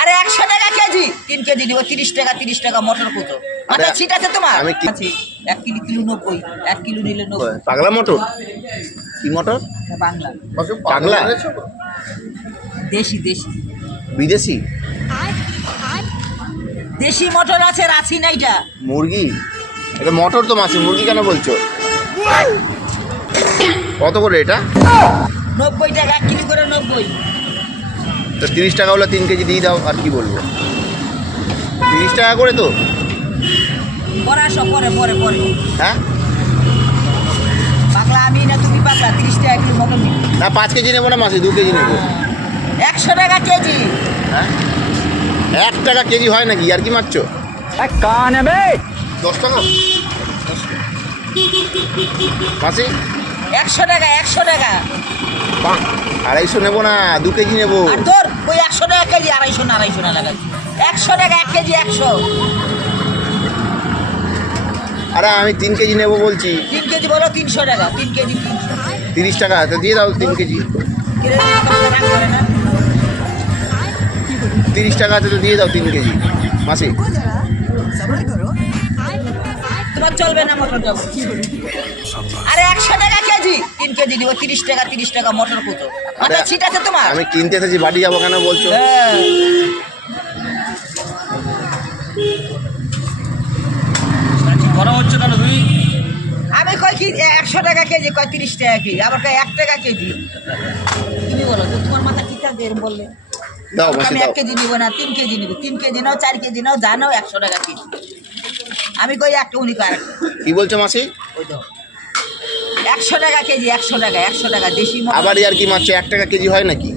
আরে 100 টাকা KG, 3 KG দিব 30 টাকা মটর কুচো। মাথা ছিট আছে তোমার? আমি কি 1 কিলো 90, 1 কিলো নিলে 90। পাগলা মটর? কি মটর? বাংলা পাগলা? দেশি বিদেশি? দেশি মটর আছে, রাশি না এটা। মুরগি? এটা মটর তো মাসি, মুরগি কেন বলছো? কত করে এটা? 90 টাকা, 1 কিলো করে 90। তো 30 টাকা হলো 3 কেজি দিয়ে দাও, আর কি বলবো। 30 টাকা করে তো? পরে আসো, পরে। হ্যাঁ পাগলা আমি না তুমি পাগলা? 30 টাকা কিলো মটর নিবি? না 5 কেজি নেবো না মাসি, 2 কেজি নেবো। 100 টাকা কেজি। হ্যাঁ 1 টাকা কেজি হয় নাকি? আর কি মারছো? কান হবে 10 টাকা মাসি? 100 টাকা 250 নেবো না, 2 কেজি নেবো। আর তোর ওই 100 টাকা কেজি, 250 না লাগাচ্ছি। 100 টাকা 1 কেজি 100। আরে আমি 3 কেজি নেবো বলছি। 3 কেজি বলো 300 টাকা, 3 কেজি 300। 30 টাকা তো দিয়ে দাও 3 কেজি। কিরে রাগ করে না? 30 টাকা আছে তো দিয়ে দাও 3 কেজি মাসি। তোমার চলবে না মটর যাবো। আরে 100 টাকা কেজি, 3 কেজি দিব 30 টাকা মটর কুচো। মাথা ছিট আছে তোমার? আমি কিনতে এসেছি, বাড়ি যাবো কেন বলছো? হ্যাঁ। গরম হচ্ছে কেন তুই? আমি কই কি 100 টাকা কেজি, কয় 30 টাকা কেজি, আবার কয় 1 টাকা কেজি। তুমি বলো তো, তোমার মাথা ঠিক থাকবে এরকম বললে? দাও মাসি আমি দাও। 1 কেজি নিব না, 3 কেজি নিব। 3 কেজি নাও, 4 কেজি নাও, যা নাও 100 টাকা কেজি। আমি কই একটা উনি কয় আরেকটা। কি বলছো মাসি? ওই তো 100 টাকা কেজি, 100 টাকা দেশি মটর। আবার আর কি মারছো? 1 টাকা কেজি হয় নাকি?